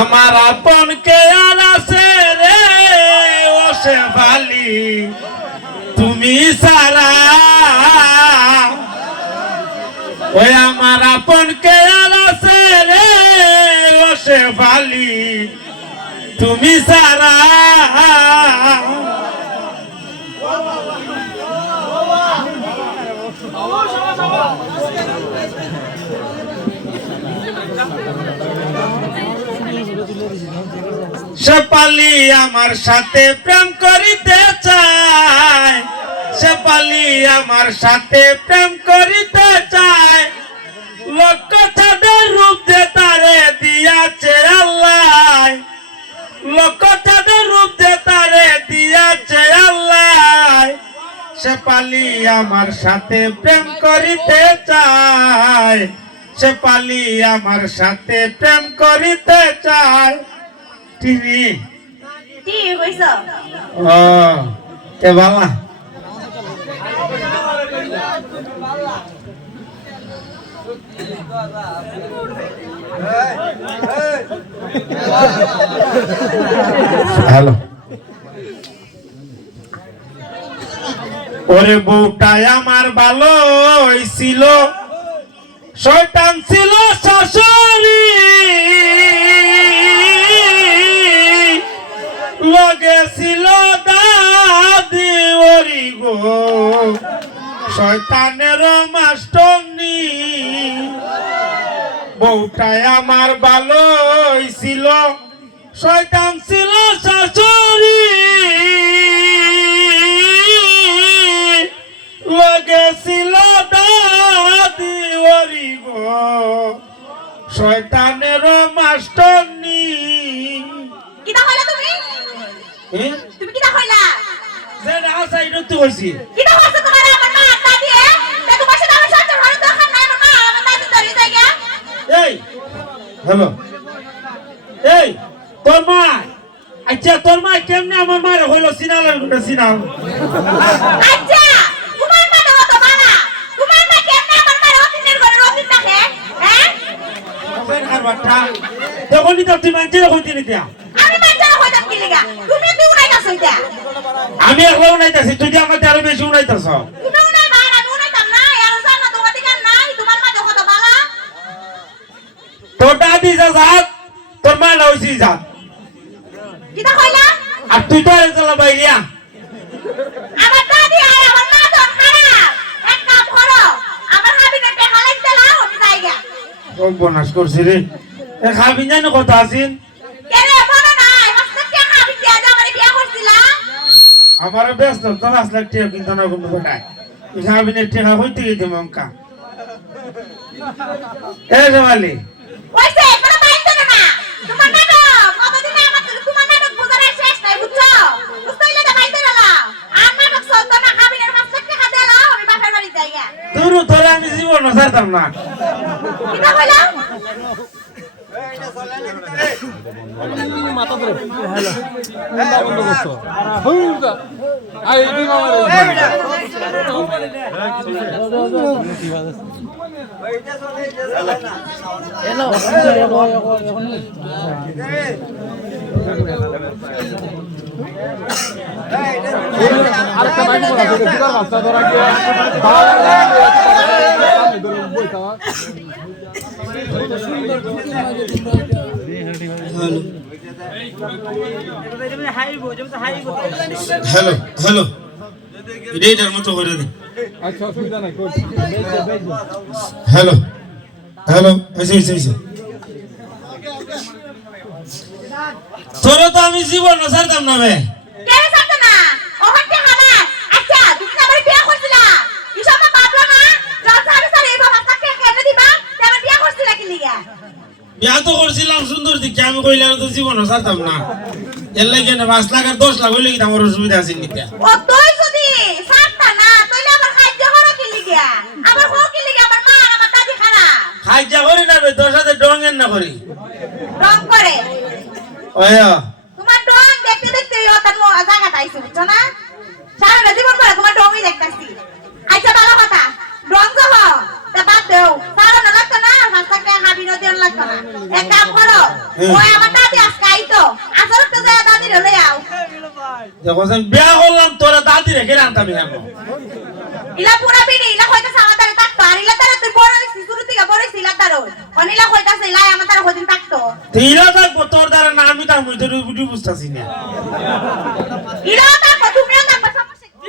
আমার আপন কে আর আছে রে ও শেফালি তুমি সারা ওই আমার আপন কে আর আছে রে ও শেফালি তুমি সারা শেফালি আমার সাথে প্রেম করিতে চায় শেফালি আমার সাথে প্রেম করিতে চায় লক্ষ চাঁদের রূপ যে তারে দিয়াছে আল্লাহ লক্ষ চাঁদের রূপ যে তারে দিয়াছে আল্লাহ শেফালি আমার সাথে প্রেম করিতে চায় শেফালি আমার সাথে প্রেম করিতে চায় টিভি টিভি কইছ ও কে বাবা হ্যালো ওরে বউটাই আমার ভালো হইছিল শয়তান ছিল শাশুড়ি লগে ছিল দাদি ওরি গো শয়তানের মাস্টরনি বউটাই আমার ভালো হইছিল শয়তান ছিল শাশুড়ি লগে ছিল দাদি ওরি গো শয়তানের মাস্টরনি কিটা হইলা তুমি তুমি কিটা হইলা যে রাসা এটা তো হইছি কিটা হইছে তোমার আমার মা আত্মা দিয়ে তে তোমার সাথে আমার সহ্য হওয়ার দরকার নাই আমার মা আমার দাদি ধরে যাই গা এই হ্যালো এই তোর মা আচ্ছা তোর মা কেমনে আমার মারে হইলো সিনালের গুটা সিনাল আচ্ছা তোমার মা তো তো বানা তোমার মা কেমনে আমার মা রতিনের ঘরে রতিন থাকে হ্যাঁ ওই খাবারটা তখনই তো তুই মানছিস কইতে নিতে আমি বাচ্চারা হইতাম কি লাগা তুমি তুই উনাই না সইতা আমি একলা উনাইতাছি তুই আমাকে আরো বেশি উনাইতাছ তুমি উনাই বানা আমি উনাইতাম না আর জানা তোমার দিকে নাই তোমার মা যখন তো বালা তোর দাদি যা জাত তোর মা না হইছি জাত কিটা কইলা আর তুই তো আরে চলা বাইরিয়া আমার দাদি আর আমার মা তো খারাপ এক কাম করো আমার হাবিবে তে হালাইতে লাও আমি যাইগা ও বোনাস করছিস রে এ খাবি জানো কথা আছিস কেরে বলো না হাসতে কে হাবি দিয়া যা মানে বিয়া করছিলা আমার ব্যস্ত তো 5 লাখ টাকা কিন্তু না কোনো বেটায় এই খাবি না টাকা হইতে গেছে মঙ্কা এ জমালি ওইসে কোনো বাইতে না তোমার নাটক কতদিন আমার তোমার নাটক বুঝার শেষ নাই বুঝছো বুঝতাইলে তো বাইতে না আর নাটক চলতো না হাবিনের হাসতে কে হাতে লাও আমি বাসার বাড়ি যাইগা দূর ধরে আমি জীবন ছাড়তাম না কিটা কইলা মাথা ধরে হ্যালো মুন্ডা বন্ধ করছো হুজা আই দি মামারে এলো এখন আরেকটা বাইক করা আছে কিদার রাস্তা ধরা গিয়া হ্যালো হ্যালো এটার মতো করে দে আচ্ছা অসুবিধা নাই হ্যালো হ্যালো এসে তোর তো আমি জীবন ছাড়তাম না বে কেন ছাড়তে না ওখানে হালা আচ্ছা তুমি আমার বিয়া করছিলা ইসব মা ভাবলো না লজ্জা আমি সারে বাবা তাকে কেন দিবা তে আমার বিয়া করছিলা কি লিগা বিয়া তো করছিলাম সুন্দর দিকে আমি কইলে তো জীবন ছাড়তাম না এর লাগে না 5 লাখ আর 10 লাখ হইলে কি আমার অসুবিধা আছে নিতে ও তুই যদি ছাড়তা না তাইলে আমার খাদ্য হলো কি লিগা আমার হো কি লিগা আমার মা আর আমার দাদি খানা খাইজা করি না বে তোর সাথে ডঙ্গেন না করি রং করে ওই তোমার ডং দেখতে দেখতে ওটা জায়গাটা আইছে বুঝছো না সারা জীবন পরে তোমার ডংই দেখতাছি আচ্ছা ভালো কথা ডং যাবো তা বাদ দেও সারা না লাগতো না 5 টাকা হাবিনো দেন লাগতো না এক কাম করো ওই আমার দাদি আজকে আইতো আসলে তো যায় দাদি লই আও দেখো sen বিয়া করলাম তোরা দাদি রেখে আনতাম কেন ইলা পুরা বিনি ইলা কইতাছে আমাদের তাকতো আর ইলা তারে তুই বড় শুরু থেকে বড় ছিলা তার অনিলা কইতাছে ইলা আমাদের হদিন তাকতো তিলা থাকবো তোর দ্বারা না আমি তার মধ্যে বুঝতেছি না ইলা তাকো তুমিও তাকো সমস্যা কি